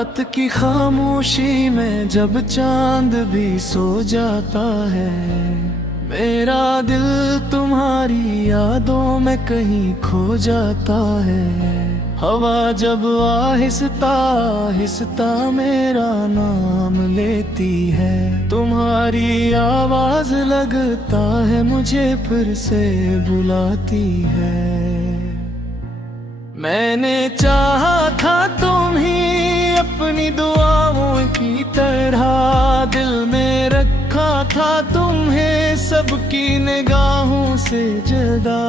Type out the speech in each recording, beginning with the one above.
रात की खामोशी में जब चांद भी सो जाता है, मेरा दिल तुम्हारी यादों में कहीं खो जाता है। हवा जब आहिस्ता आहिस्ता मेरा नाम लेती है, तुम्हारी आवाज लगता है मुझे फिर से बुलाती है। मैंने चाहा था तुम ही अपनी दुआओं की तरह, दिल में रखा था तुम्हें सबकी निगाहों से जुदा।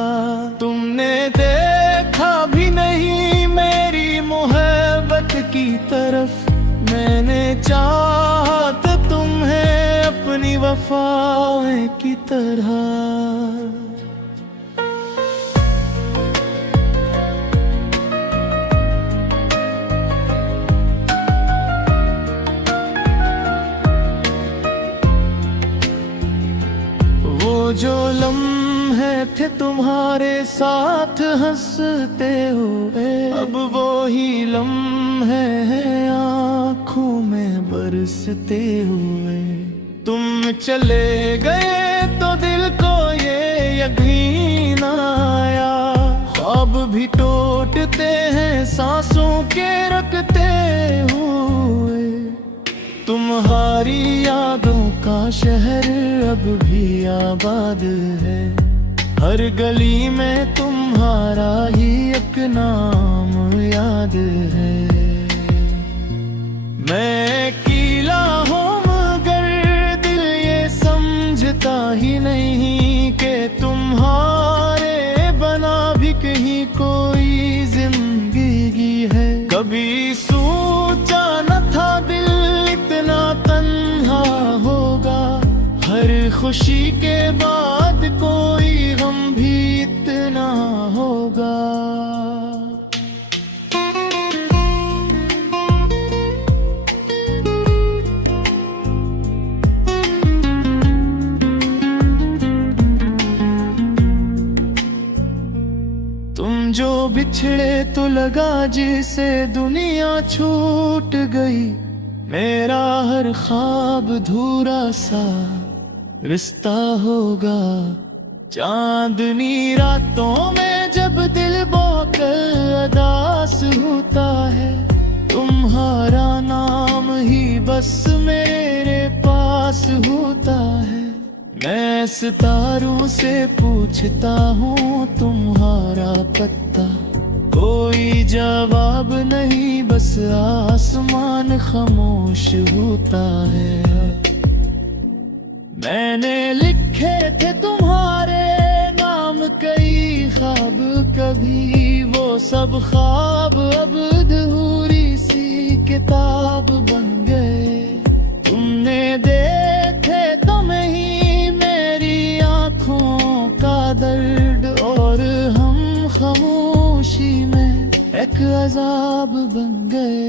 तुमने देखा भी नहीं मेरी मोहब्बत की तरफ, मैंने चाहा था तुम्हें अपनी वफाओं की तरह। जो लम्हे थे तुम्हारे साथ हंसते हुए, अब वो ही लम्हे हैं आँखों में बरसते हुए। तुम चले गए तो दिल को ये यकीन आया, ख्वाब भी टूटते हैं सांसों के रखते हुए। तुम्हारी यादों का शहर अब भी आबाद है, हर गली में तुम्हारा ही एक नाम याद है। मैं अकेला हूँ मगर दिल ये समझता ही नहीं कि तुम्हारे बना भी कहीं कोई जिंदगी है। कभी सोचा न था दिल इतना तन्हा होगा, हर खुशी के बाद कोई गम भी इतना होगा। तुम जो बिछड़े तो लगा जिसे दुनिया छूट गई, मेरा हर ख्वाब धूरा सा रिश्ता होगा। चांदनी रातों में जब दिल बहुत उदास होता है, तुम्हारा नाम ही बस मेरे पास होता है। मैं सितारों से पूछता हूँ तुम्हारा पता, कोई जवाब नहीं बस आसमान खामोश होता है। मैंने लिखे थे तुम्हारे नाम कई ख्वाब, कभी वो सब ख्वाब अब अधूरी सी किताब बन गए। तुमने देखे तो ही मेरी आँखों का दर्द, और हम खामोशी में एक अजाब बन गए।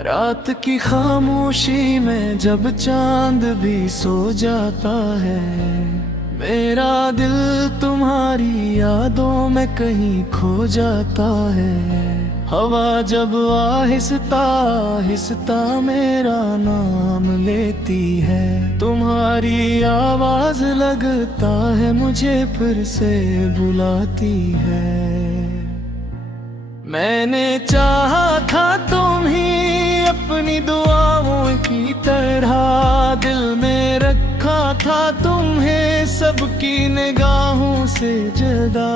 रात की खामोशी में जब चांद भी सो जाता है, मेरा दिल तुम्हारी यादों में कहीं खो जाता है। हवा जब आहिस्ता आहिस्ता मेरा नाम लेती है, तुम्हारी आवाज लगता है मुझे फिर से बुलाती है। मैंने चाहा था तुम ही अपनी दुआओं की तरह, दिल में रखा था तुम्हें सबकी निगाहों से जुदा।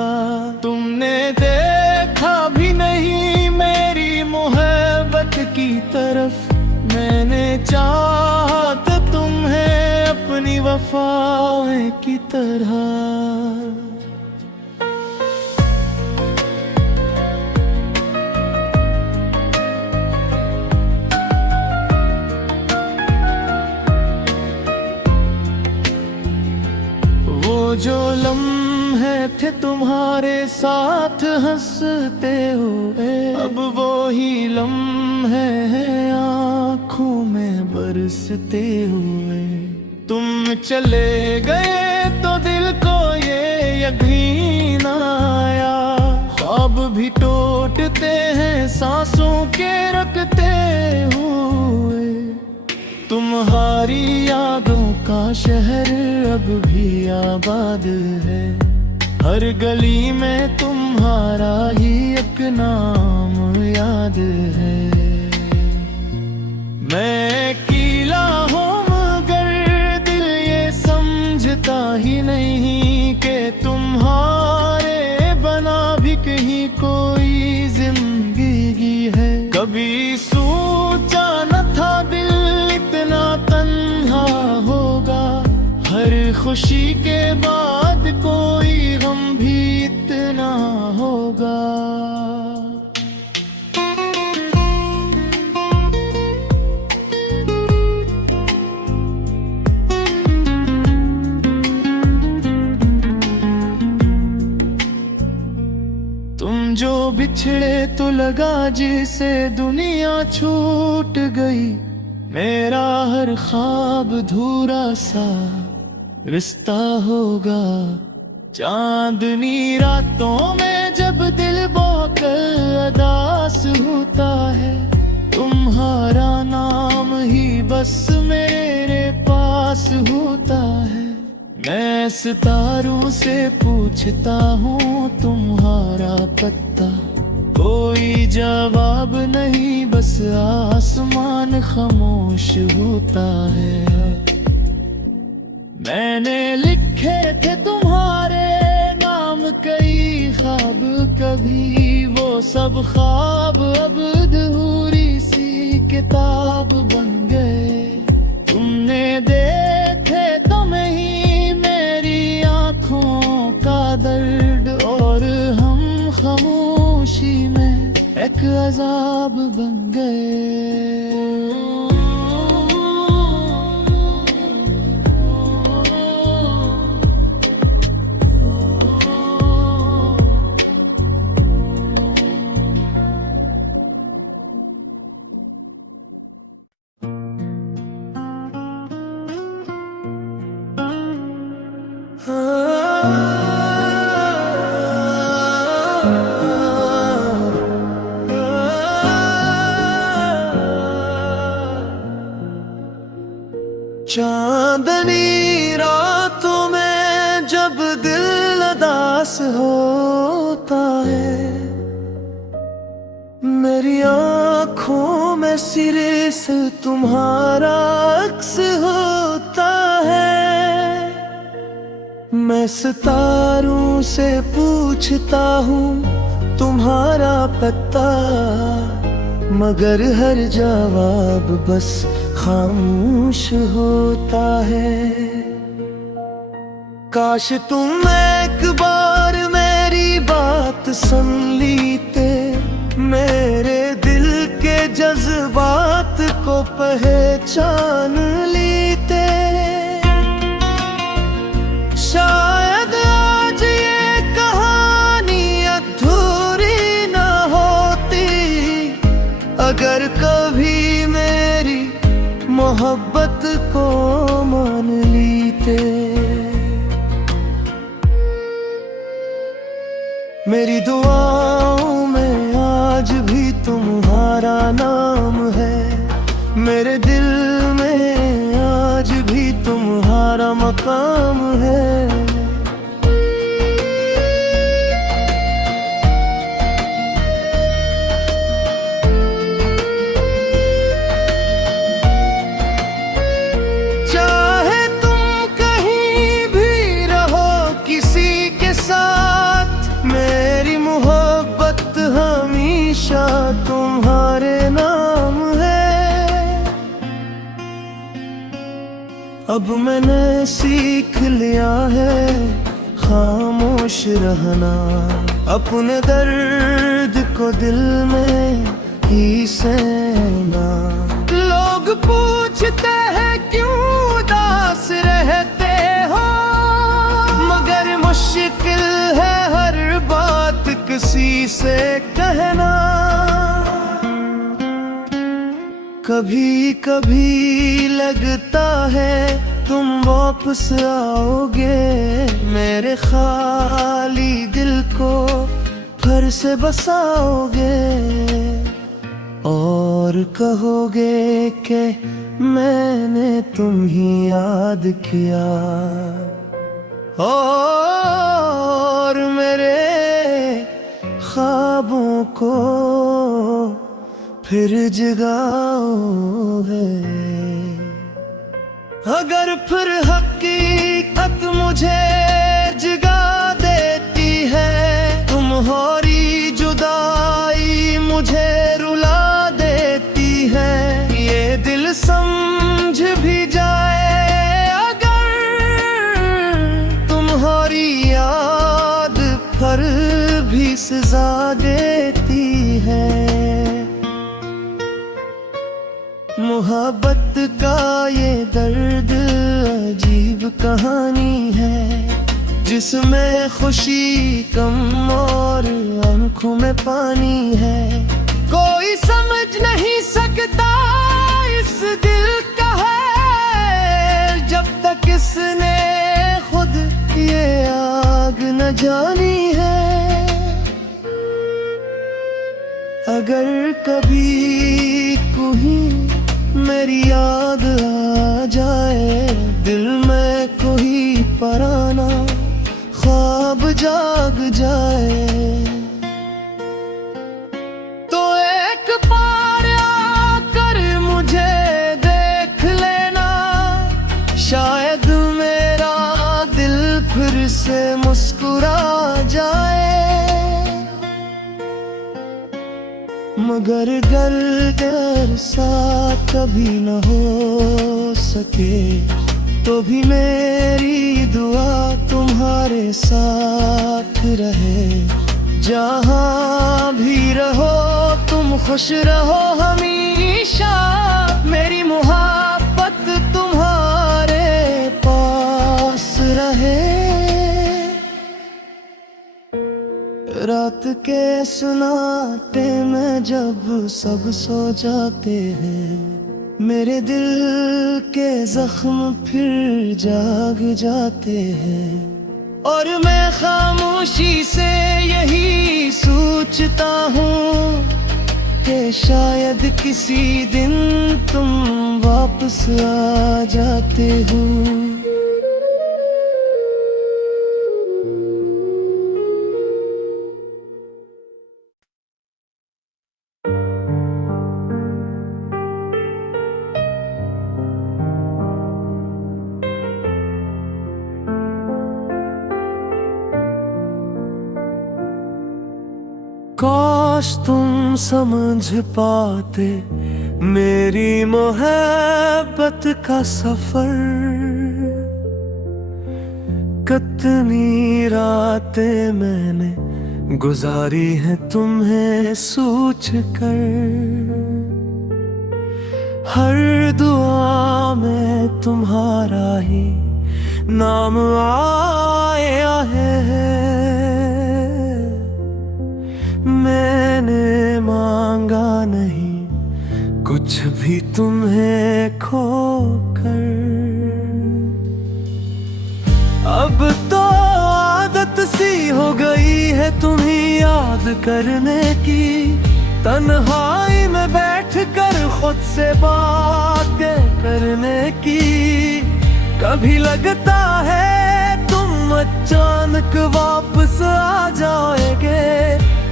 तुमने देखा भी नहीं मेरी मोहब्बत की तरफ, मैंने चाहा तो तुम्हें अपनी वफाओं की तरह। वो जो लम्हे थे तुम्हारे साथ हंसते हुए, अब वो ही लम्हे हैं आँखों में बरसते हुए। तुम चले गए तो दिल को ये यकीन आया, ख्वाब भी टूटते हैं सांसों के रखते हुए। तुम्हारी यादों का शहर अब भी आबाद है, हर गली में तुम्हारा ही एक नाम याद है। मैं अकेला हूँ मगर दिल ये समझता ही नहीं कि तुम्हारे बना भी कहीं कोई जिंदगी है। कभी सोचा न था दिल इतना तन्हा होगा, हर खुशी के बाद कोई गम भी इतना होगा। तुम जो बिछड़े तो लगा जैसे दुनिया छूट गई, मेरा हर ख्वाब अधूरा सा रिश्ता होगा। चांदनी रातों में जब दिल बहुत उदास होता है, तुम्हारा नाम ही बस मेरे पास होता है। मैं सितारों से पूछता हूँ तुम्हारा पता, कोई जवाब नहीं बस आसमान खामोश होता है। मैंने लिखे थे तुम्हारे नाम कई ख्वाब, कभी वो सब ख्वाब अब अधूरी सी किताब बन गए। तुमने देखे तो मैं ही मेरी आँखों का दर्द, और हम खामोशी में एक अजाब बन गए। चांदनी रातों में जब दिल उदास होता है, मेरी आँखों में सिरे से तुम्हारा अक्स होता है। मैं सितारों से पूछता हूँ तुम्हारा पता, मगर हर जवाब बस खामोश होता है। काश तुम एक बार मेरी बात सुन लेते, मेरे दिल के जज्बात को पहचान लेते। शायद आज ये कहानी अधूरी न होती, अगर कभी मेरी मोहब्बत को मान लेते। मेरी दुआओं में आज भी तुम्हारा नाम है, मेरे दिल में आज भी तुम्हारा मकाम है। अब मैंने सीख लिया है खामोश रहना, अपने दर्द को दिल में ही सहना। लोग पूछते हैं क्यों उदास रहते हो, मगर मुश्किल है हर बात किसी से कहना। कभी कभी लगता है तुम वापस आओगे, मेरे खाली दिल को फिर से बसाओगे, और कहोगे कि मैंने तुम ही याद किया, और मेरे ख्वाबों को फिर जगाओगे। अगर फिर हकीकत मुझे जगा देती है, तुम्हारी जुदाई मुझे रुला देती है, ये दिल समझ भी जाए अगर तुम्हारी याद फिर भी सजा देती है। मोहब्बत का ये दर्द अजीब कहानी है, जिसमें खुशी कम और आंखों में पानी है। कोई समझ नहीं सकता इस दिल का है, जब तक इसने खुद ये आग न जानी है। अगर कभी कोई मेरी याद आ जाए, दिल में कोई पराना ख्वाब जाग जाए, तो एक बार आकर मुझे देख लेना, शायद मेरा दिल फिर से मुस्कुरा जाए। मगर अगर साथ कभी न हो सके, तो भी मेरी दुआ तुम्हारे साथ रहे। जहाँ भी रहो तुम खुश रहो हमेशा, मेरी मोहब्बत तुम्हारे पास रहे। रात के सन्नाटे में जब सब सो जाते हैं, मेरे दिल के जख्म फिर जाग जाते हैं, और मैं खामोशी से यही सोचता हूँ कि शायद किसी दिन तुम वापस आ जाते हो। काश तुम समझ पाते मेरी मोहब्बत का सफर, कितनी रातें मैंने गुजारी हैं तुम्हें सोच कर। हर दुआ में तुम्हारा ही नाम आया है, मैंने मांगा नहीं कुछ भी तुम्हें खोकर। अब तो आदत सी हो गई है तुम्हें याद करने की, तन्हाई में बैठकर खुद से बातें करने की। कभी लगता है तुम अचानक वापस आ जाओगे,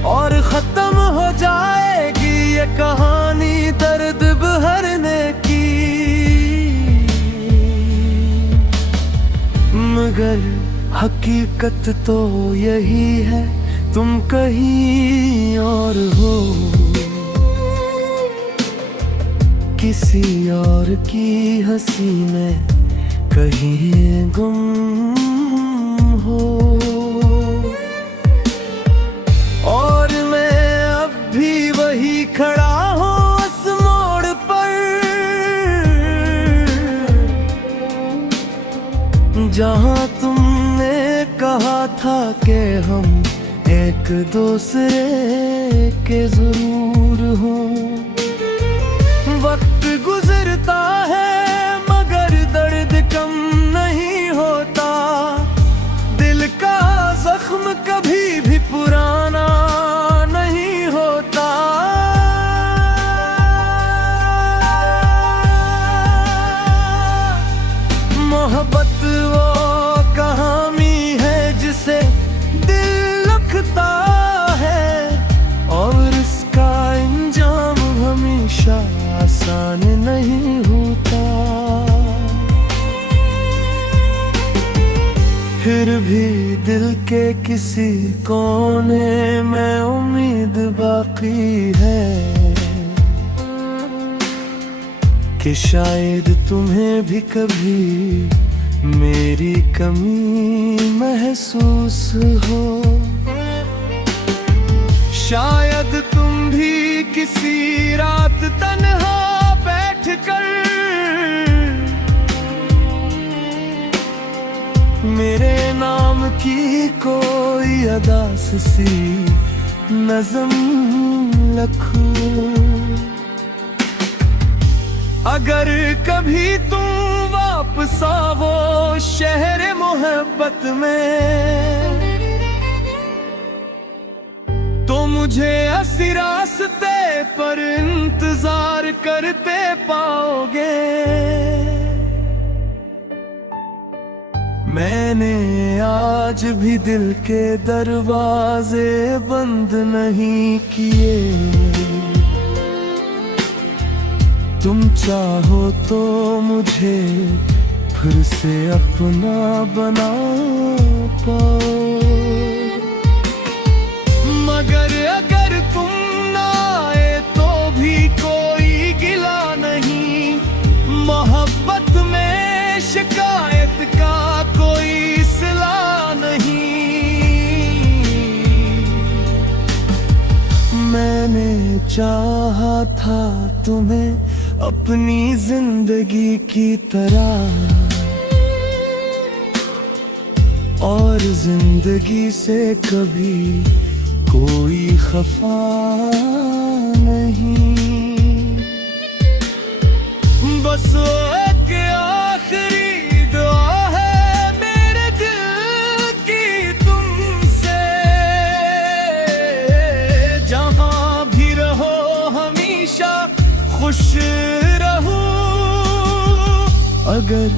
और खत्म हो जाएगी ये कहानी दर्द भरने की। मगर हकीकत तो यही है, तुम कहीं और हो, किसी और की हंसी में कहीं गुम हो। और मैं अब भी वही खड़ा हूँ उस मोड़ पर, जहाँ तुमने कहा था कि हम एक दूसरे के जरूर हों। वक्त गुजरता है मगर दर्द कम नहीं होता, दिल का जख्म कभी भी पुराना नहीं होता। मोहब्बत वो कहानी है जिसे दिल लिखता है, और इसका अंजाम हमेशा आसान नहीं होता। फिर भी दिल के किसी कोने में उम्मीद बाकी है कि शायद तुम्हें भी कभी मेरी कमी महसूस हो। शायद तुम भी किसी रात तन्हा बैठकर मेरे नाम की कोई अदास सी नज़म लिखो। अगर कभी तुम वापस आओ शहर मोहब्बत में, तो मुझे ऐसी रास्ते पर इंतजार करते पाओगे। मैंने आज भी दिल के दरवाजे बंद नहीं किए, तुम चाहो तो मुझे फिर से अपना बना पाओ। मगर अगर तुम ना आए तो भी कोई गिला नहीं, मोहब्बत में शिकायत का कोई सिला नहीं। मैंने चाहा था तुम्हें अपनी जिंदगी की तरह, और जिंदगी से कभी कोई खफा नहीं। बस एक आखिरी दुआ है मेरे दिल की तुमसे, जहां भी रहो हमेशा खुश रहो। अगर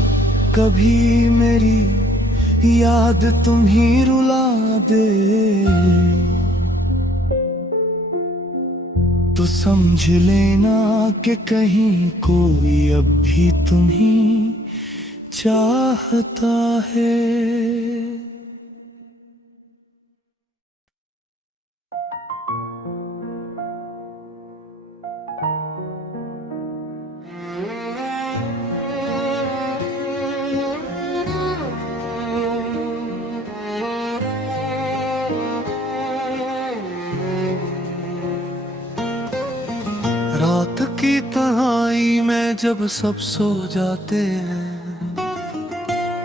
कभी मेरी याद तुम ही रुला दे, तो समझ लेना कि कहीं कोई अब भी तुम्हीं चाहता है। रात की तन्हाई में जब सब सो जाते हैं,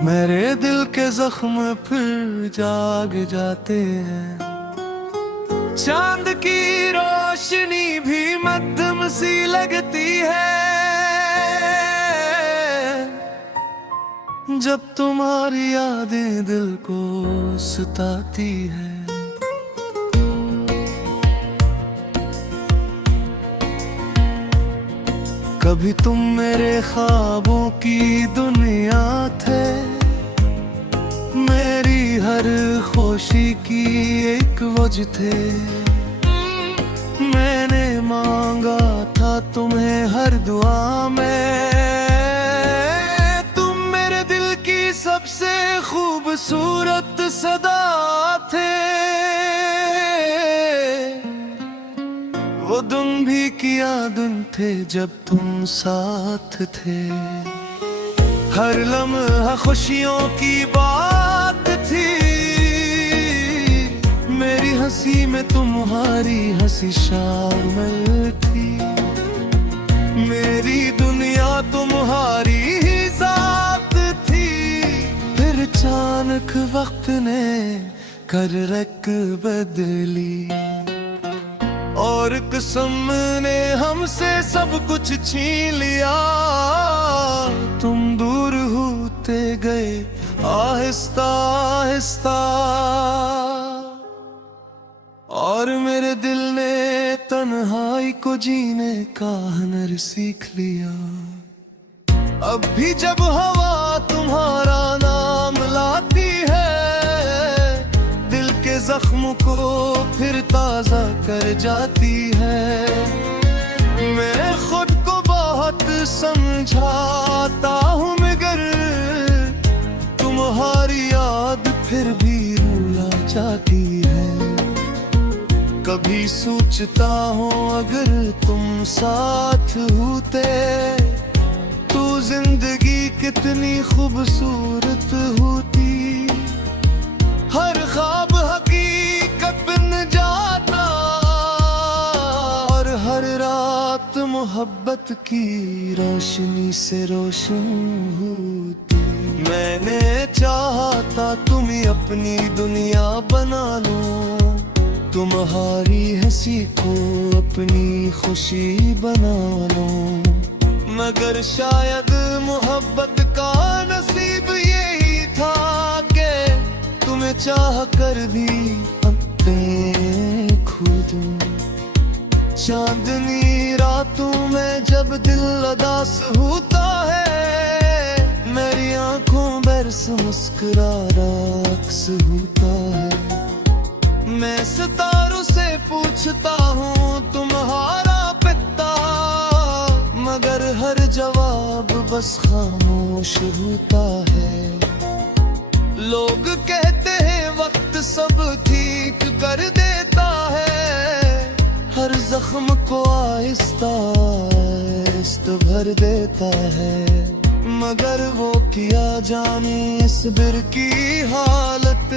मेरे दिल के जख्म फिर जाग जाते हैं। चांद की रोशनी भी मध्यम सी लगती है जब तुम्हारी यादें दिल को सताती है। कभी तुम मेरे ख्वाबों की दुनिया थे, मेरी हर खुशी की एक वजह थे। मैंने मांगा था तुम्हें हर दुआ में, तुम मेरे दिल की सबसे खूबसूरत सदा थे। वो दिन भी किया दिन थे जब तुम साथ थे। हर लम्हा खुशियों की बात थी। मेरी हंसी में तुम्हारी हंसी शामिल थी। मेरी दुनिया तुम्हारी ही जात थी। फिर अचानक वक्त ने कर रख बदली और कसम ने हमसे सब कुछ छीन लिया। तुम दूर होते गए आहिस्ता आहिस्ता और मेरे दिल ने तन्हाई को जीने का हुनर सीख लिया। अब भी जब हवा तुम्हारा नाम लाती है, दिल के जख्म को फिर ताजा कर जाती है। मैं खुद को बहुत समझाता हूँ मगर तुम्हारी याद फिर भी रुला जाती है। कभी सोचता हूँ अगर तुम साथ होते तो जिंदगी कितनी खूबसूरत होती। हर ख्वाब हकीकत बन जाता और हर रात मोहब्बत की रोशनी से रोशन होती। मैंने चाहा था तुम्हें अपनी दुनिया बना लो, तुम्हारी हंसी को अपनी खुशी बना लो। मगर शायद मोहब्बत का नसीब यही था कि तुम्हें चाह कर भी अपने खुद। चांदनी रातों में जब दिल उदास होता है, मेरी आंखों बरस मुस्कुरारा अक्स होता है। मैं सितारों से पूछता हूँ तुम्हारा पिता, मगर हर जवाब बस खामोश होता है। लोग कहते हैं वक्त सब ठीक कर देता है, हर जख्म को आहिस्ता आहिस्ता भर देता है। मगर वो किया जाने इस बिर की हालत,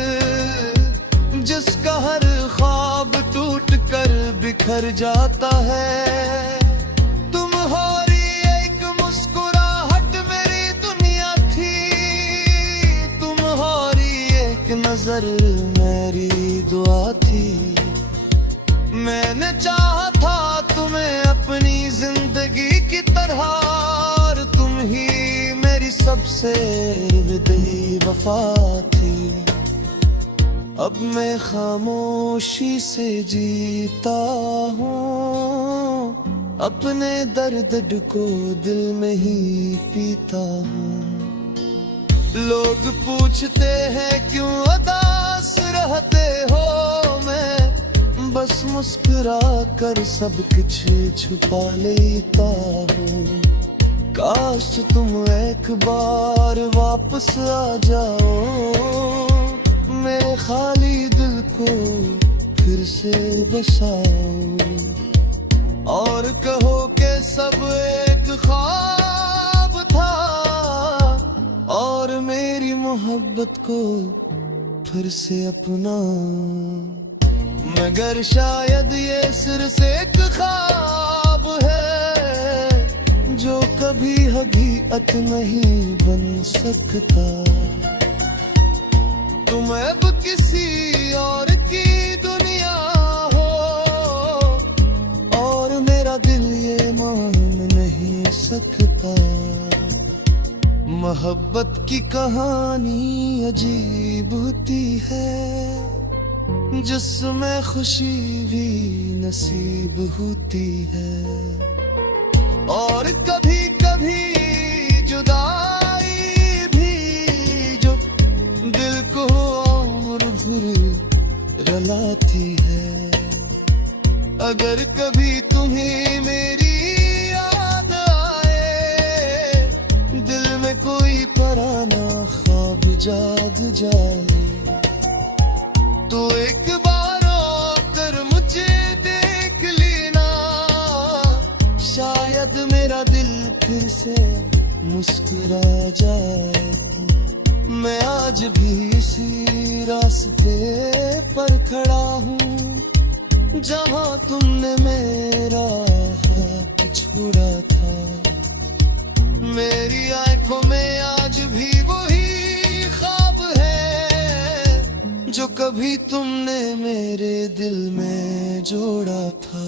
जिसका हर ख्वाब टूट कर बिखर जाता है। तुम्हारी एक मुस्कुराहट मेरी दुनिया थी, तुम्हारी एक नजर मेरी दुआ थी। मैंने चाहा था तुम्हें अपनी जिंदगी की तरह, और तुम ही मेरी सबसे बेदही वफा थी। अब मैं खामोशी से जीता हूँ, अपने दर्द को दिल में ही पीता हूँ। लोग पूछते हैं क्यों उदास रहते हो, मैं बस मुस्कुरा कर सब कुछ छुपा लेता हूँ। काश तुम एक बार वापस आ जाओ, मेरे खाली दिल को फिर से बसाओ, और कहो कि सब एक ख्वाब था, और मेरी मोहब्बत को फिर से अपना। मगर शायद ये सिर्फ से एक ख्वाब है, जो कभी हकीकत नहीं बन सकता। तुम अब किसी और की दुनिया हो, और मेरा दिल ये मान नहीं सकता। मोहब्बत की कहानी अजीब होती है, जिसमें खुशी भी नसीब होती है, और कभी कभी जुदाई भी जो दिल को और फिर रलाती है। अगर कभी तुम्हें मेरी याद आए, दिल में कोई पुराना ख्वाब जाग जाए, तो एक बार आकर मुझे देख लेना। शायद मेरा दिल फिर से मुस्कुरा जाए तो। मैं आज भी इसी रास्ते पर खड़ा हूँ जहाँ तुमने मेरा हाथ छोड़ा था। मेरी आंखों में आज भी वही ख्वाब है जो कभी तुमने मेरे दिल में जोड़ा था।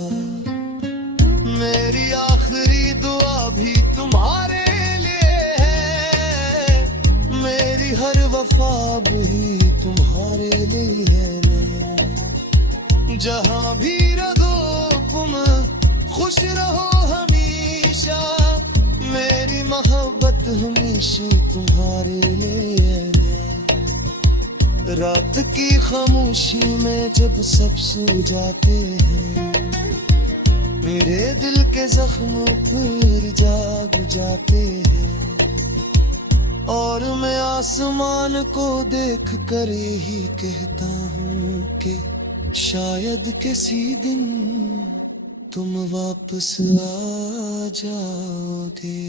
मेरी आखिरी दुआ भी तुम्हारे लिए है, मेरी हर वफा भी तुम्हारे लिए है। जहाँ भी रहो तुम खुश रहो हमेशा, मेरी मोहब्बत हमेशा तुम्हारे लिए है। रात की खामोशी में जब सब सो जाते हैं, मेरे दिल के जख्मों पर जाग जाते हैं। और मैं आसमान को देख कर ही कहता हूँ कि शायद किसी दिन तुम वापस आ जाओगे।